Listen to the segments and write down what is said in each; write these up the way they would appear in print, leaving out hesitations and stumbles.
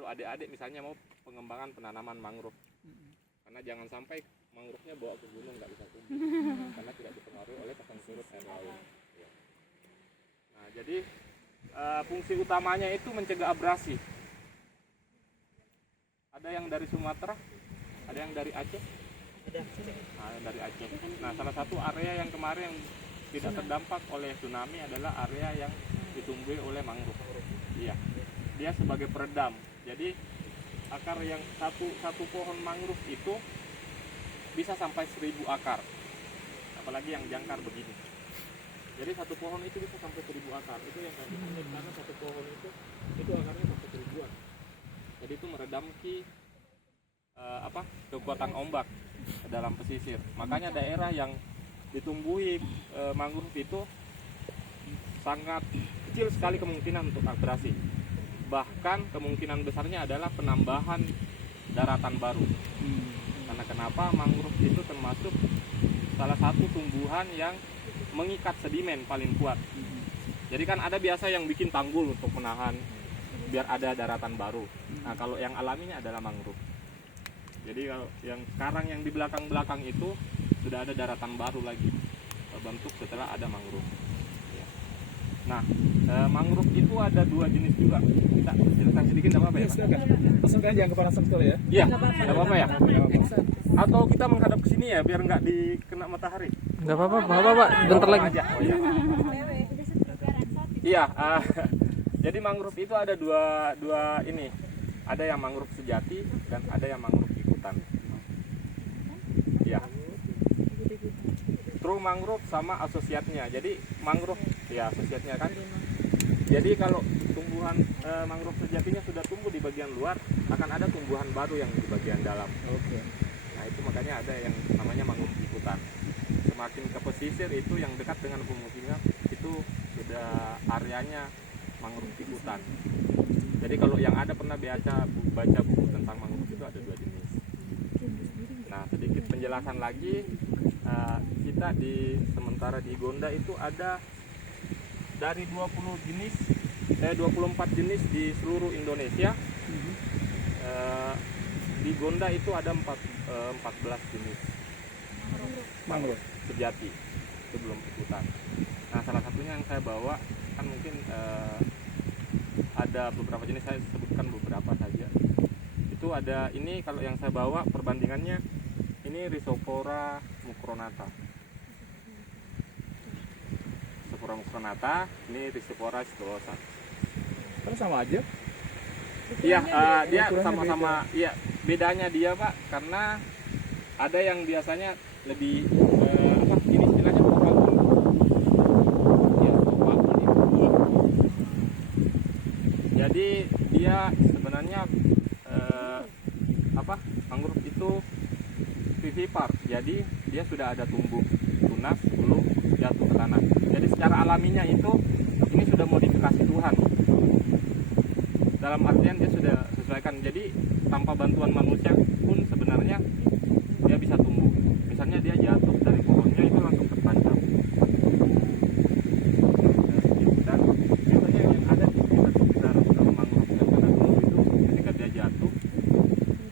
kalau adik-adik misalnya mau pengembangan penanaman mangrove. Karena jangan sampai mangrove-nya bawa ke gunung nggak bisa tumbuh karena tidak dipengaruhi oleh pasang surut air laut. Ya. Nah, jadi fungsi utamanya itu mencegah abrasi. Ada yang dari Sumatera, ada yang dari Aceh. Nah, dari Aceh. Nah, salah satu area yang kemarin yang tidak terdampak oleh tsunami adalah area yang ditumbuhi oleh mangrove. Iya. Dia sebagai peredam. Jadi akar yang satu pohon mangrove itu bisa sampai 1000 akar. Apalagi yang jangkar begini. Jadi satu pohon itu bisa sampai 1000 akar. Itu yang kami lihat karena satu pohon itu akarnya sampai 1000-an. Jadi itu meredam kekuatan ombak dalam pesisir. Makanya daerah yang ditumbuhi mangrove itu sangat kecil sekali kemungkinan untuk abrasi. Bahkan kemungkinan besarnya adalah penambahan daratan baru. Karena kenapa? Mangrove itu termasuk salah satu tumbuhan yang mengikat sedimen paling kuat. Jadi kan ada biasa yang bikin tanggul untuk menahan biar ada daratan baru. Nah, kalau yang alaminya adalah mangrove. Jadi kalau yang sekarang yang di belakang-belakang itu sudah ada daratan baru lagi terbentuk setelah ada mangrove. Ya. Nah, mangrove itu ada 2 jenis juga. Kita cerita sedikit, nggak apa-apa ya, Pak? Silakan. Langsung kan jangan kepanasan sekali ya. Iya, nggak apa-apa ya. Atau kita menghadap ke sini ya, biar nggak dikena matahari. Nggak apa-apa, Pak. Bentar lagi. Aja. Oh, iya. Iya. Jadi mangrove itu ada dua ini. Ada yang mangrove sejati dan ada yang mangrove ikutan. Iya. True mangrove sama asosiatnya. Jadi mangrove ya asosiatnya kan. Jadi kalau tumbuhan mangrove sejatinya sudah tumbuh di bagian luar, akan ada tumbuhan baru yang di bagian dalam. Oke. Nah, itu makanya ada yang namanya mangrove ikutan. Semakin ke pesisir itu yang dekat dengan pemukiman itu sudah areanya mangrove ikutan. Jadi kalau yang ada pernah baca buku tentang mangrove itu ada 2 jenis. Nah, sedikit penjelasan lagi, kita sementara di Gonda itu ada dari 24 jenis di seluruh Indonesia. Di Gonda itu ada 14 jenis mangrove sejati, itu belum ikutan. Nah, salah satunya yang saya bawa kan mungkin ada beberapa jenis, saya sebutkan beberapa saja. Itu ada ini, kalau yang saya bawa perbandingannya ini Rhizophora mucronata. Rhizophora mucronata, ini Rhizophora stilosa. Kan sama aja. Iya, dia ukurannya sama-sama. Iya, bedanya dia, Pak, karena ada yang biasanya lebih ini istilahnya propagul. Ya, propagul itu. Jadi dia sebenarnya mangrove itu vivipar. Jadi dia sudah ada tumbuh tunas belum jatuh ke tanah. Jadi secara alaminya itu ini sudah modifikasi Tuhan. Dalam artian dia sudah sesuaikan. Jadi tanpa bantuan manusia pun sebenarnya dia bisa tumbuh. Misalnya dia jatuh dari pohonnya itu langsung tertancap. Dan biasanya yang ada di sekitar mangrove yang pada tumbuh itu ketika dia jatuh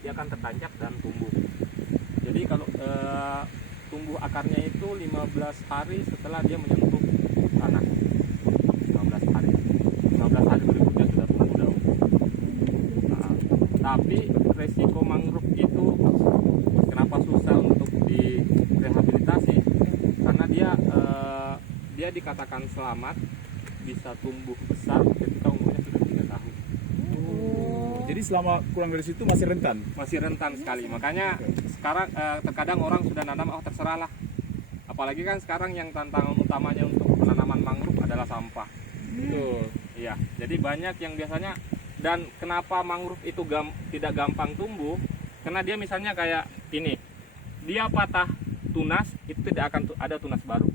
dia akan tertancap dan tumbuh. Jadi kalau tumbuh akarnya itu 15 hari setelah dia menyentuh tanah. 15 hari. 15 hari berikutnya sudah tumbuh daun. Nah, tapi resiko mangrove itu kenapa susah untuk direhabilitasi? Karena dia dikatakan selamat bisa tumbuh besar ketika umurnya sudah 3 tahun. Jadi selama kurang dari situ masih rentan. Masih rentan sekali. Makanya sekarang terkadang orang sudah nanam, terserah lah. Apalagi kan sekarang yang tantangan utamanya untuk penanaman mangrove adalah sampah. Betul. Iya, jadi banyak yang biasanya, dan kenapa mangrove itu tidak gampang tumbuh? Karena dia misalnya kayak ini, dia patah tunas itu tidak akan ada tunas baru.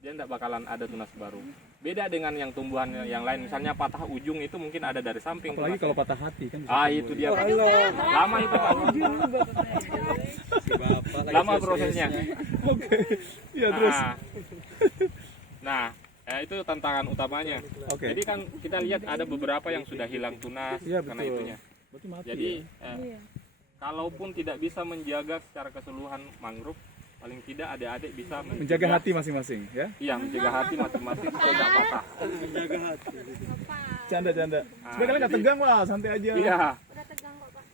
Dia tidak bakalan ada tunas baru. Beda dengan yang tumbuhan yang lain, misalnya patah ujung itu mungkin ada dari samping. Apalagi kalau patah hati kan. Itu dia. Lama itu, Pak. Lama prosesnya. Oke. Ya terus. Nah, Itu tantangan utamanya. Oke. Jadi kan kita lihat ada beberapa yang sudah hilang tunas Iya, karena betul. itunya. Berarti mati. Jadi ya? kalaupun tidak bisa menjaga secara keseluruhan mangrove, paling tidak adik-adik bisa Menjaga hati masing-masing ya. Iya, menjaga hati masing-masing supaya tidak patah. Canda-canda. Supaya kalian nggak tegang lah, santai aja. Iya, Udah tegang kok, Pak.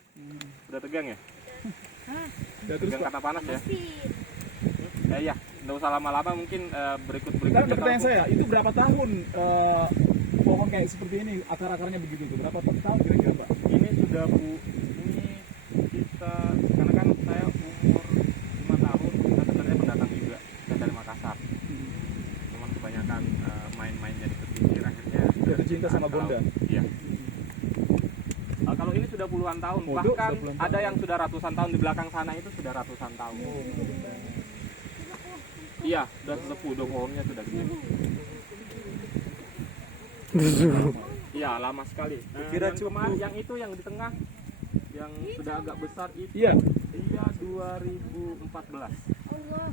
udah tegang ya? Ya, terus Tegang Pak. karena panas ya? Mesin. Iya, nggak usah lama-lama, mungkin Sekarang berikut-berikutnya. pertanyaan saya, itu berapa tahun pohon kayak seperti ini, akar-akarnya begitu tuh? Berapa tahun kira-kira Pak? Ini sudah ini kita, karena kan saya umur 5 tahun, kita sebenarnya pendatang juga, kita dari Makassar. Cuman kebanyakan main-main jadi pesisir, akhirnya Jatuh cinta sama ke Gonda. laut. Iya. Kalau ini sudah puluhan tahun, Waduh, bahkan sudah puluhan ada tahun. yang sudah ratusan tahun, di belakang sana itu sudah ratusan tahun. Iya, sudah sepuh, udah pohonnya sudah gede. Iya, lama sekali. Kira Yang kemarin, yang itu yang di tengah, yang sudah agak besar itu, Iya. iya 2014. Allah.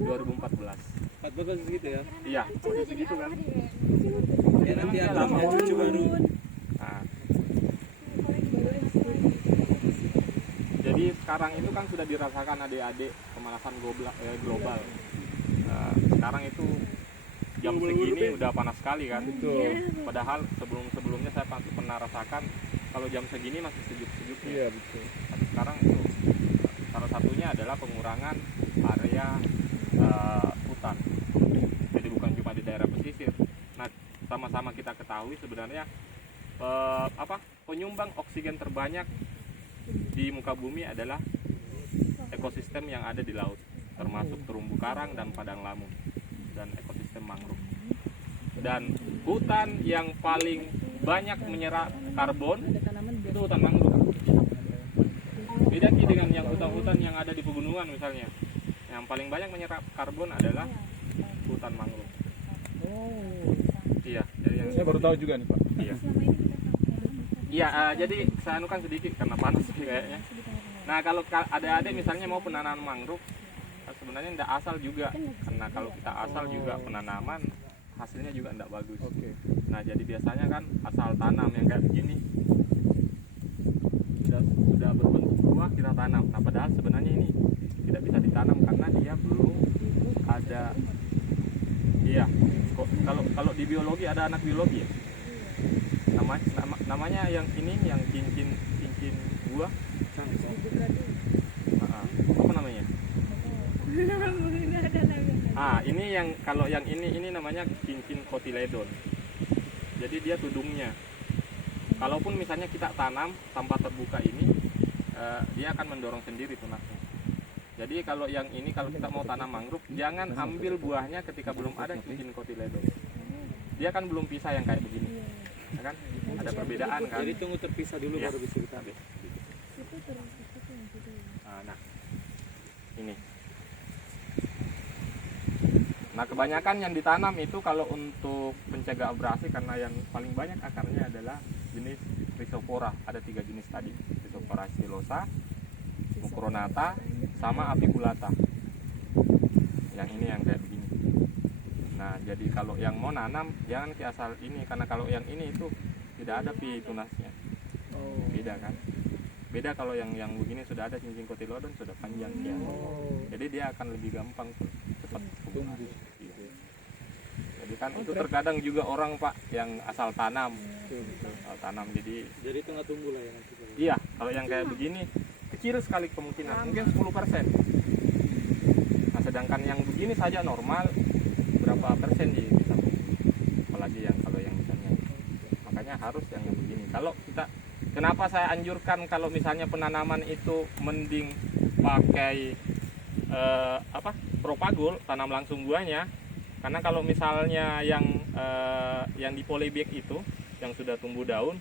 2014. 14 segitu ya. Iya, udah segitu kan. Ya nanti Iya, akan lama. cucu baru. Nah, jadi sekarang itu kan sudah dirasakan adik-adik pemanasan global. Sekarang itu jam segini udah panas sekali kan. Betul. Padahal sebelum-sebelumnya saya pernah rasakan kalau jam segini masih sejuk-sejuknya. Iya, betul. Tapi sekarang itu salah satunya adalah pengurangan area hutan. Jadi bukan cuma di daerah pesisir. Nah, sama-sama kita ketahui sebenarnya penyumbang oksigen terbanyak di muka bumi adalah ekosistem yang ada di laut, termasuk terumbu karang dan padang lamun dan ekosistem mangrove. Dan hutan yang paling banyak menyerap karbon itu hutan mangrove. Beda Ki dengan yang hutan-hutan yang ada di pegunungan misalnya. Yang paling banyak menyerap karbon adalah hutan mangrove. Iya, jadi yang Saya baru tahu juga nih Pak. iya. Iya, jadi saya anukan sedikit karena panas sih kayaknya. Nah, kalau ada misalnya mau penanaman mangrove, sebenarnya tidak asal juga, karena kalau kita asal juga penanaman hasilnya juga tidak bagus. Oke. Nah, jadi biasanya kan asal tanam yang kayak begini sudah berbentuk buah kita tanam. Nah, padahal sebenarnya ini tidak bisa ditanam karena dia belum ada. Iya, kalau di biologi ada anak biologi ya. Namanya yang ini yang cincin buah. Apa namanya? Ini yang kalau yang ini namanya cincin kotiledon. Jadi dia tudungnya. Kalaupun misalnya kita tanam tanpa terbuka ini, dia akan mendorong sendiri tunasnya. Jadi kalau yang ini kalau kita mau tanam mangrove, jangan ambil buahnya ketika belum ada cincin kotiledon. Dia kan belum pisah yang kayak begini. Ya kan? Ada perbedaan kan? Jadi tunggu terpisah dulu Iya. baru bisa kita ambil. Nah, ini. Nah, kebanyakan yang ditanam itu kalau untuk pencegah abrasi karena yang paling banyak akarnya adalah jenis Rhizopora. Ada 3 jenis tadi, Rhizopora stilosa, Mucronata, sama Apiculata. Yang ini yang kayak begini. Nah, jadi kalau yang mau nanam jangan ke asal ini, karena kalau yang ini itu tidak ada tunasnya. Beda kan? Beda kalau yang begini sudah ada cincin kotilodon, sudah panjang dia. Jadi dia akan lebih gampang cepat tumbuh. Gitu. Jadi kan itu terkadang juga orang Pak yang asal tanam. Asal tanam jadi Jadi tengah tumbuh lah ya nanti. iya, kalau yang kayak begini kecil sekali kemungkinan, mungkin 10%. Nah, sedangkan yang begini saja normal berapa persen bisa tumbuh. Apalagi yang kalau yang misalnya, makanya harus yang begini. Kalau kita, kenapa saya anjurkan kalau misalnya penanaman itu mending pakai propagul, tanam langsung buahnya. Karena kalau misalnya yang di polybag itu yang sudah tumbuh daun,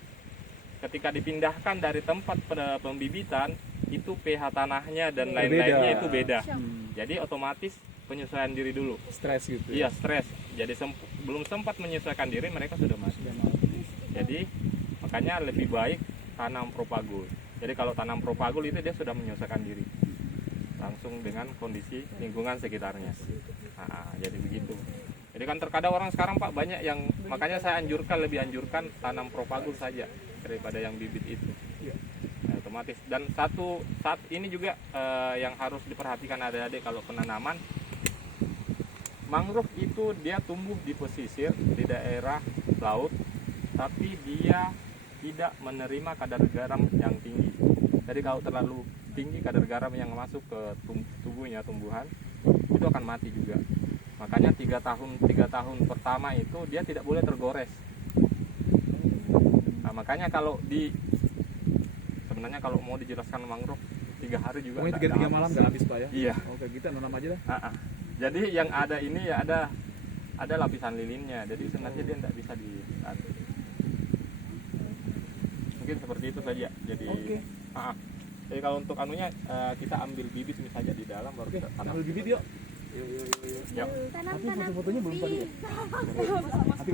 ketika dipindahkan dari tempat pembibitan itu pH tanahnya dan lain-lainnya itu beda. Jadi otomatis penyesuaian diri dulu. Stres gitu. Iya, stres. Jadi belum sempat menyesuaikan diri mereka sudah mati. Jadi makanya lebih baik tanam propagul. Jadi kalau tanam propagul itu dia sudah menyesuaikan diri langsung dengan kondisi lingkungan sekitarnya. Nah, jadi begitu. Jadi kan terkadang orang sekarang Pak banyak yang, makanya saya lebih anjurkan tanam propagul saja daripada yang bibit itu. Iya. Nah, otomatis. Dan saat ini juga yang harus diperhatikan adik-adik kalau penanaman, mangrove itu dia tumbuh di pesisir di daerah laut, tapi dia tidak menerima kadar garam yang tinggi. Jadi kalau terlalu tinggi kadar garam yang masuk ke tubuhnya tumbuhan, itu akan mati juga. Makanya 3 tahun pertama itu dia tidak boleh tergores. Nah, makanya kalau sebenarnya kalau mau dijelaskan mangrove 3 hari juga Pokoknya nggak 3 malam nggak habis Pak ya? Iya. Oke, kita nanam aja dah. Jadi yang ada ini ya ada lapisan lilinnya. Jadi sebenarnya dia tidak bisa mungkin seperti itu saja. Jadi Oke. jadi kalau untuk anunya kita ambil bibit ini saja di dalam baru Oke, kita tanam. ambil bibit yuk. Yuk. Tanam Tapi foto-fotonya belum tadi ya? bibit. Nanti